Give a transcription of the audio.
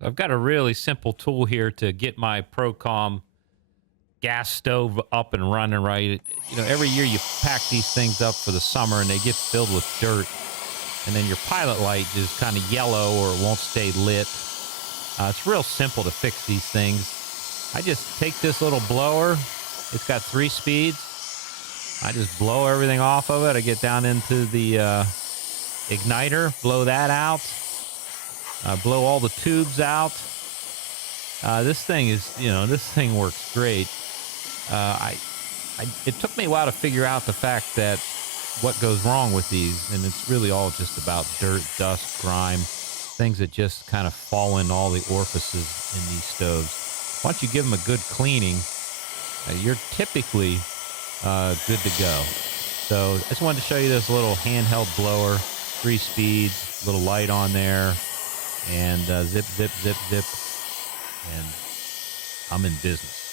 So I've got a really simple tool here to get my ProComm gas stove up and running right. You know, every year you pack these things up for the summer and they get filled with dirt. And then your pilot light is kind of yellow or it won't stay lit. It's real simple to fix these things. I just take this little blower. It's got 3 speeds. I just blow everything off of it. I get down into the igniter, blow that out. Blow all the tubes out. This thing is, this thing works great. It took me a while to figure out the fact that what goes wrong with these, and it's really all just about dirt, dust, grime, things that just kind of fall in all the orifices in these stoves. Once you give them a good cleaning, you're typically good to go. So I just wanted to show you this little handheld blower, 3 speeds, little light on there, and zip, zip, zip, zip, and I'm in business.